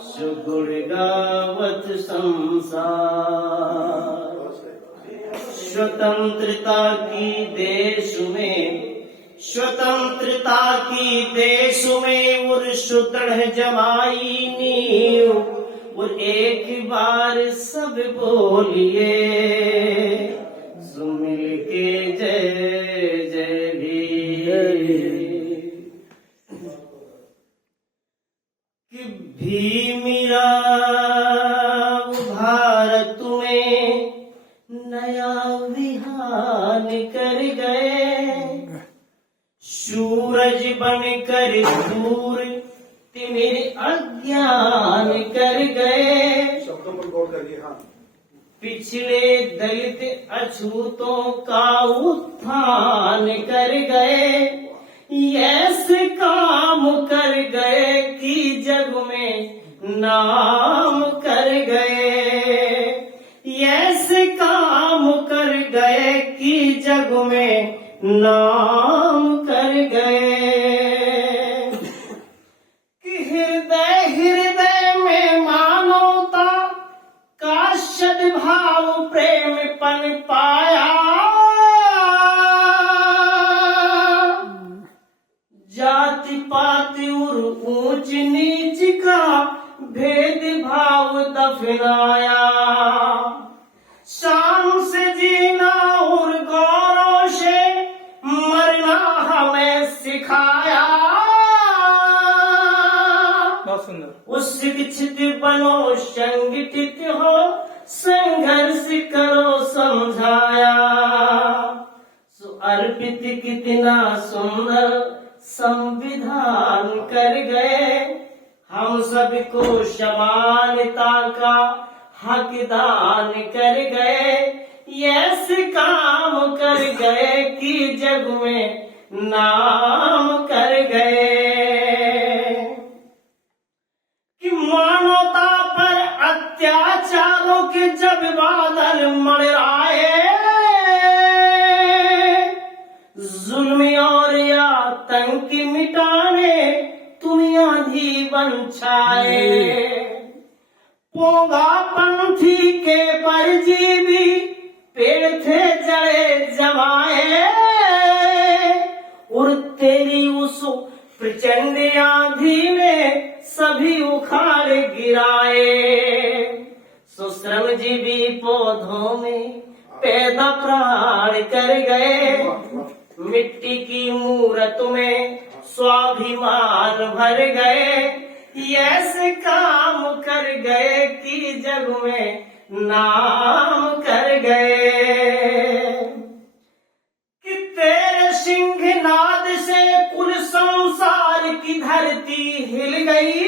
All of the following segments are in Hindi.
शुगुण गावत संसार, स्वतंत्रता की देश में, स्वतंत्रता की देश में उर सुदृढ़ जमाई नींव, और एक बार सब बोलिए मिल के जय जय भी। कि भीमिरा भारत में नया विहान कर गए, सूरज बनकर दूर तिमिर अज्ञान कर गए। शब्दों पर गौर करिए। हाँ, पिछले दलित अछूतों का उत्थान कर गए, ऐसे काम कर गए कि जग में नाम कर गए, ऐसे काम कर गए कि जग में नाम कर गए। कि हृदय हृदय में मानवता का सद्भाव प्रेम पन पाया, जाति पाति और ऊंच नीच का भेदभाव दफनाया, शान से जीना और गौरव से मरना हमें सिखाया। बहुत सुंदर। उस शिक्षित बनो, संगठित हो, संघर्ष करो समझाया। अर्पित कितना सुंदर संविधान कर गए, हम सबको समानता का हक दान कर गए, ऐसे काम कर गए कि जग में नाम कर गए। कि मानवता पर अत्याचारों के जब बादल मंडराए, जुल्म और आतंक मिटाने तुम आंधी बन छाए, पोंगा पंथी के परजीवी पेड़ थे जड़े जमाए, और तेरी उस प्रचंड आंधी में सभी उखाड़ गिराए। श्रमजीवी पौधों में पैदा प्राण कर गए, मिट्टी की मूरत में स्वाभिमान भर गए, ऐसे काम कर गए कि जग में नाम कर गए। कि तेरे सिंहनाद से कुल संसार की धरती हिल गई,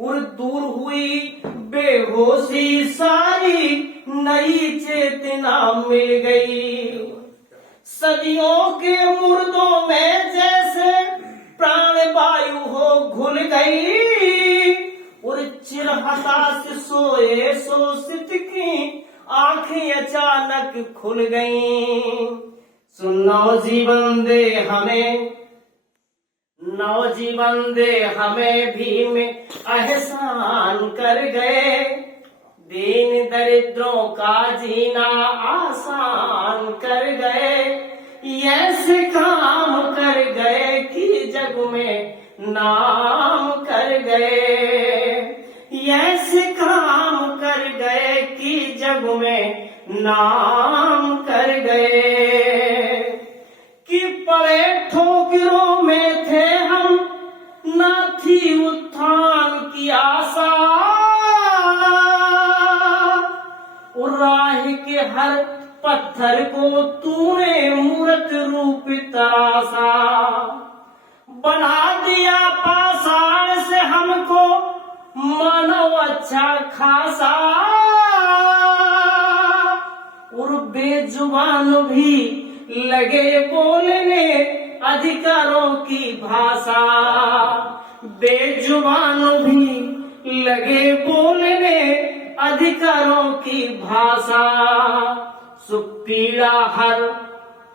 और दूर हुई बेहोशी सारी, नई चेतना मिल गई। सदियों के मुर्दों में जैसे प्राण वायु हो घुल गई, और चिरहताश सोए शोषित की आंखें अचानक खुल गईं। नवजीवन दे हमें, नवजीवन दे हमें भीम एहसान कर गए, दीन दरिद्रों का जीना आसान कर गए, ऐसे काम कर गए कि जग में नाम कर गए, ऐसे काम कर गए कि जग में नाम कर गए। कि पड़े ठोकरों में थे हम, ना थी उत्थान की आशा, राह के हर पत्थर को तूने मूर्त रूप तराशा, बना दिया पाषाण से हमको मानव अच्छा खासा, और बेजुबान भी लगे बोलने अधिकारों की भाषा, बेजुबान भी लगे बोलने अधिकारों की भाषा। सुपीड़ा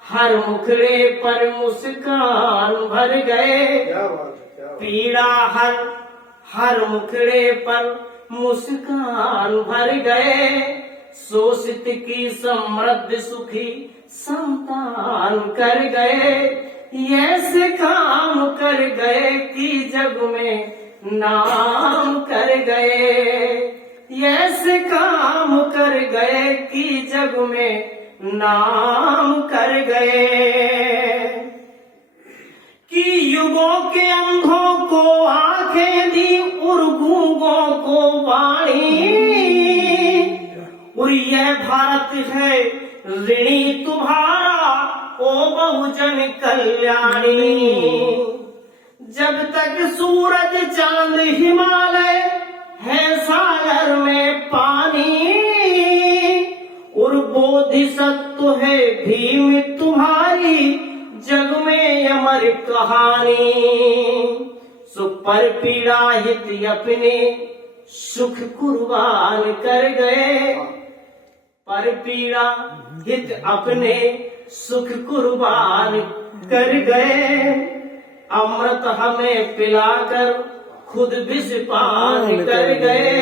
हर मुखड़े पर मुस्कान भर गए, क्या बात है, क्या पीड़ा हर मुखड़े पर मुस्कान भर गए, शोषित की समृद्ध सुखी संतान कर गए, ऐसे काम कर गए कि जग में नाम कर गए, ऐसे काम कर गए कि जग में नाम कर गए। कि युगों के अंधों को आंखें दी और गूंगों को वाणी, और यह भारत है ऋणी तुम्हारा ओ बहुजन कल्याणी। जब तक सूरज चांद हिमालय है सागर में पानी, और बोधिसत्व है भीम तुम्हारी जग में अमर कहानी। सो पर पीड़ा हित अपने सुख कुर्बान कर गए, पर पीड़ा हित अपने सुख कुर्बान कर गए, अमृत हमें पिलाकर खुद विषपान कर गए,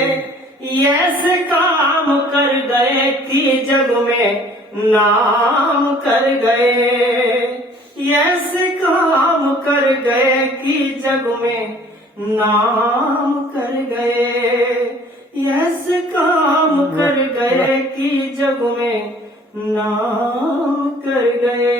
ऐसे काम कर गए कि जग में नाम कर गए, ऐसे काम कर गए कि जग में नाम कर गए, ऐसे काम कर गए कि जग में नाम कर गए।